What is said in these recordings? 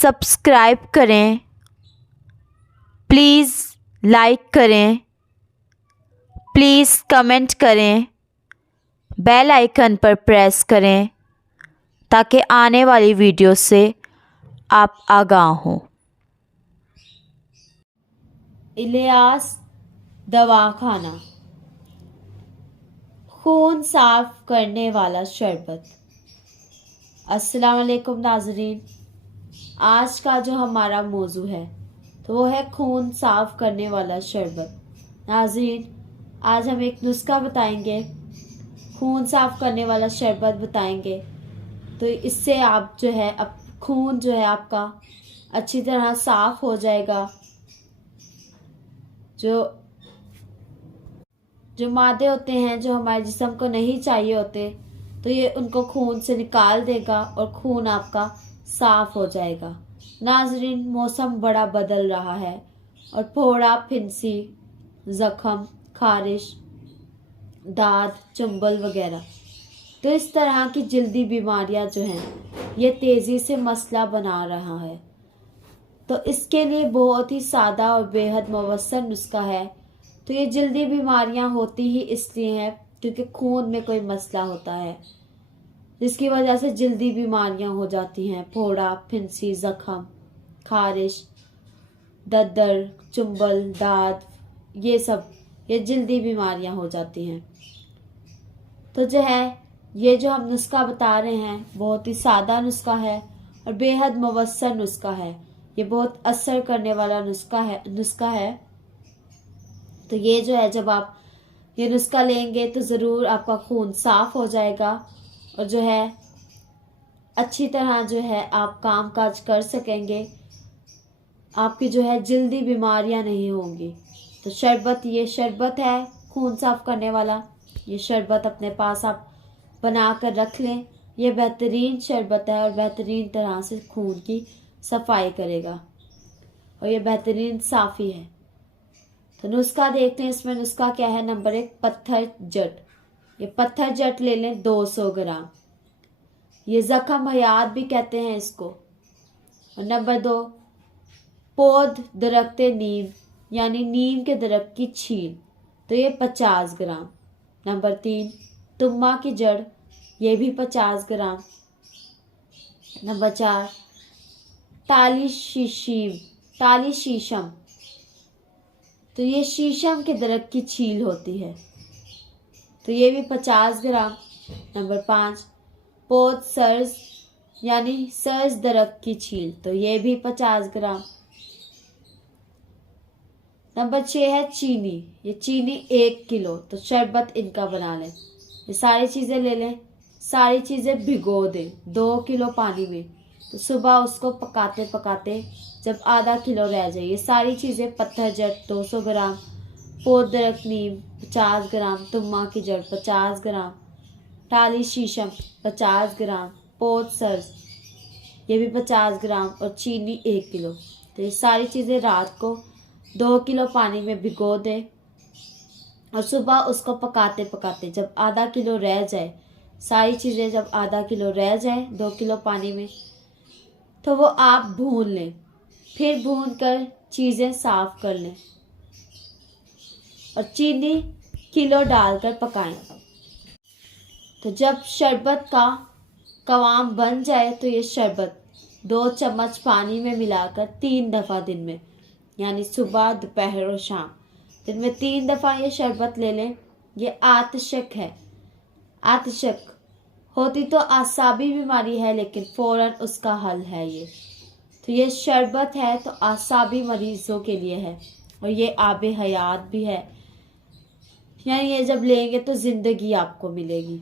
Subscribe करें, please like करें, please comment करें, बेल आइकन पर प्रेस करें ताकि आने वाली वीडियो से आप आगाह हों। इलियास दवाखाना, खून साफ करने वाला शरबत। अस्सलाम वालेकुम नाज़रीन, आज का जो हमारा मौजू है तो वो है खून साफ करने वाला शरबत। नाज़रीन, आज हम एक नुस्खा बताएंगे, खून साफ करने वाला शरबत बताएंगे। तो इससे आप जो है अब खून जो है आपका अच्छी तरह साफ हो जाएगा। जो मादे होते हैं जो हमारे जिस्म को नहीं चाहिए होते, तो ये उनको खून से निकाल देगा और खून आपका साफ हो जाएगा। नाज़रीन, मौसम बड़ा बदल रहा है और फोड़ा, फिंसी, ज़ख़म, खारिश, दाद, चुंबल वगैरह, तो इस तरह की जल्दी बीमारियां जो हैं ये तेज़ी से मसला बना रहा है। तो इसके लिए बहुत ही सादा और बेहद मवस्सर नुस्खा है। तो ये जल्दी बीमारियां होती ही इसलिए हैं क्योंकि खून में कोई मसला होता है, जिसकी वजह से जल्दी बीमारियां हो जाती हैं। फोड़ा, फिंसी, ज़ख़म, खारिश, दद्दर, चुंबल, दाद, ये जल्दी बीमारियां हो जाती हैं। तो जो है ये जो हम नुस्खा बता रहे हैं बहुत ही सादा नुस्खा है और बेहद मवस्सर नुस्खा है। ये बहुत असर करने वाला नुस्खा है। तो ये जो है जब आप ये नुस्खा लेंगे तो ज़रूर आपका खून साफ हो जाएगा और जो है अच्छी तरह जो है आप काम काज कर सकेंगे। आपकी जो है जल्दी बीमारियां नहीं होंगी। तो ये शरबत है खून साफ करने वाला। ये शरबत अपने पास आप बना कर रख लें। ये बेहतरीन शरबत है और बेहतरीन तरह से खून की सफाई करेगा और ये बेहतरीन साफ़ी है। तो नुस्खा देखते हैं इसमें। नुस्खा क्या है? नंबर 1, पत्थर जट। ये पत्थर जट ले लें 200 ग्राम। ये ज़ख़म हयात भी कहते हैं इसको। और नंबर 2, पौध दरख्ते नीम यानी नीम के दरख्त की छील, तो ये 50 ग्राम। नंबर 3, तुम्मा की जड़, ये भी 50 ग्राम। नंबर 4, ताली शीशम, तो ये शीशम के दरख्त की छील होती है, तो ये भी 50 ग्राम। नंबर 5, पौध सर्ज यानी सर्ज दरख्त की छील, तो ये भी 50 ग्राम। नंबर 6 है चीनी। ये चीनी 1 किलो, तो शरबत इनका बना लें। ये सारी चीज़ें ले लें, सारी चीज़ें भिगो दें 2 किलो पानी में। तो सुबह उसको पकाते पकाते जब आधा किलो रह जाए, ये सारी चीज़ें पत्थर जट 200 ग्राम, पौध दरख्त नीम 50 ग्राम, तुम्मा की जड़ 50 ग्राम, टाली शीशम 50 ग्राम, पौध सर्ज ये भी 50 ग्राम और चीनी 1 किलो। तो ये सारी चीज़ें रात को 2 किलो पानी में भिगो दें और सुबह उसको पकाते पकाते जब आधा किलो रह जाए, सारी चीज़ें जब आधा किलो रह जाए 2 किलो पानी में, तो वो आप भून लें। फिर भून कर चीज़ें साफ कर लें और चीनी किलो डालकर पकाएं। तो जब शरबत का कवाम बन जाए तो ये शरबत 2 चम्मच पानी में मिलाकर 3 दफ़ा दिन में, यानी सुबह, दोपहर और शाम, दिन में 3 दफ़ा ये शरबत ले लें। ये आतशक है। आतशक होती तो आसाबी बीमारी है, लेकिन फ़ौरन उसका हल है ये। तो ये शरबत है तो आसाबी मरीज़ों के लिए है और ये आब हयात भी है, यानी ये जब लेंगे तो ज़िंदगी आपको मिलेगी।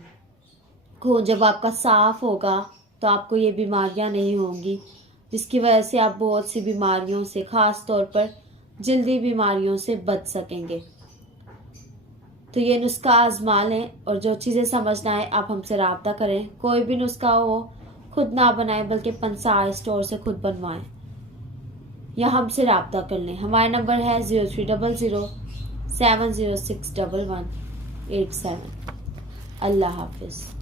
खून जब आपका साफ़ होगा तो आपको ये बीमारियां नहीं होंगी, जिसकी वजह से आप बहुत सी बीमारियों से, ख़ास तौर पर जल्दी बीमारियों से बच सकेंगे। तो ये नुस्खा आजमा लें और जो चीज़ें समझना है आप हमसे रब्ता करें। कोई भी नुस्खा हो खुद ना बनाएं, बल्कि पंसार स्टोर से खुद बनवाएं या हमसे रब्ता कर लें। हमारा नंबर है 0300 706 1187। अल्लाह हाफिज़।